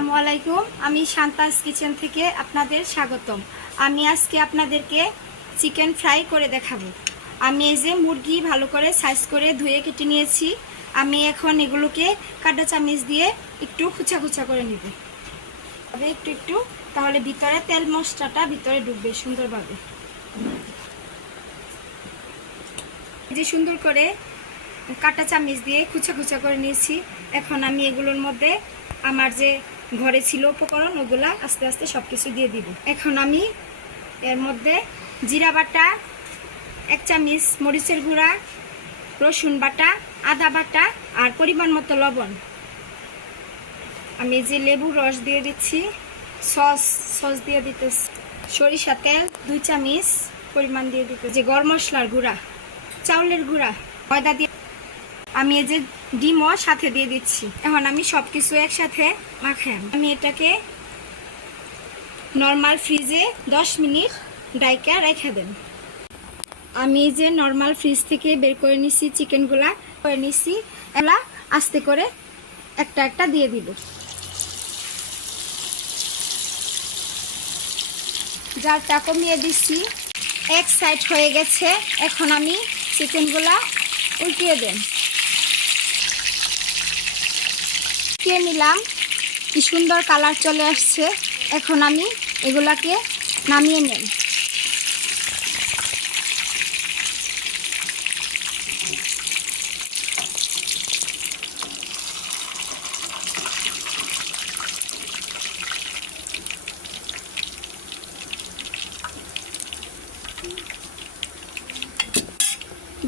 আসসালামু আলাইকুম। আমি শান্তাস কিচেন থেকে আপনাদের স্বাগতম। আমি আজকে আপনাদেরকে চিকেন ফ্রাই করে দেখাবো। আমি এই যে মুরগি ভালো করে সাইজ করে ধুয়ে কেটে নিয়েছি। আমি এখন এগুলোকে কাঁটা চামচ দিয়ে একটু খুচা খুচা করে নিব, তবে একটু একটু, তাহলে ভিতরে তেল মশলাটা ভিতরে ঢুকবে সুন্দরভাবে। এই যে সুন্দর করে কাঁটা চামচ দিয়ে খুচা খুচা করে নিয়েছি। এখন আমি এগুলোর মধ্যে আমার যে ঘরে ছিল উপকরণ ওগুলা আস্তে আস্তে সব কিছু দিয়ে দিব। এখন আমি এর মধ্যে জিরা বাটা 1 চামচ, মরিচের গুঁড়া, রসুন বাটা, আদা বাটা আর পরিমাণ মতো লবণ। আমি যে লেবুর রস দিয়ে দিচ্ছি, সস দিয়ে দিতেছি, সরিষা তেল 2 চামচ পরিমাণ দিয়ে দিতে, যে গরম মশলার গুঁড়া, চাউলের গুঁড়া, ময়দা দিয়ে আমি এই যে ডিমও সাথে দিয়ে দিচ্ছি। এখন আমি সব কিছু একসাথে মাখাই। আমি এটাকে নর্মাল ফ্রিজে 10 মিনিট ডাইকা রেখে দেন। আমি এই যে নর্মাল ফ্রিজ থেকে বের করে নিছি, চিকেনগুলা করে নিছি। এগুলা আস্তে করে একটা একটা দিয়ে দিব। জালটা কমিয়ে দিচ্ছি, এক সাইড হয়ে গেছে। এখন আমি চিকেনগুলা উল্টিয়ে দেন, উল্টিয়ে নিলাম। কি সুন্দর কালার চলে আসছে। এখন আমি এগুলাকে নামিয়ে নেব।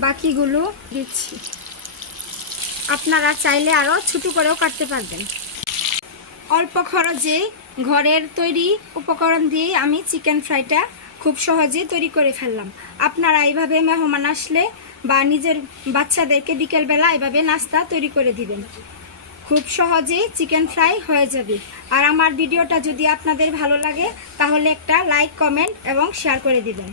বাকিগুলো দিচ্ছি। আপনারা চাইলে আরও ছোটো করেও কাটতে পারবেন। অল্প খরচে ঘরের তৈরি উপকরণ দিয়ে আমি চিকেন ফ্রাইটা খুব সহজেই তৈরি করে ফেললাম। আপনারা এইভাবে মেহমান আসলে বা নিজের বাচ্চাদেরকে বিকেলবেলা এইভাবে নাস্তা তৈরি করে দিবেন। খুব সহজেই চিকেন ফ্রাই হয়ে যাবে। আর আমার ভিডিওটা যদি আপনাদের ভালো লাগে তাহলে একটা লাইক, কমেন্ট এবং শেয়ার করে দিবেন।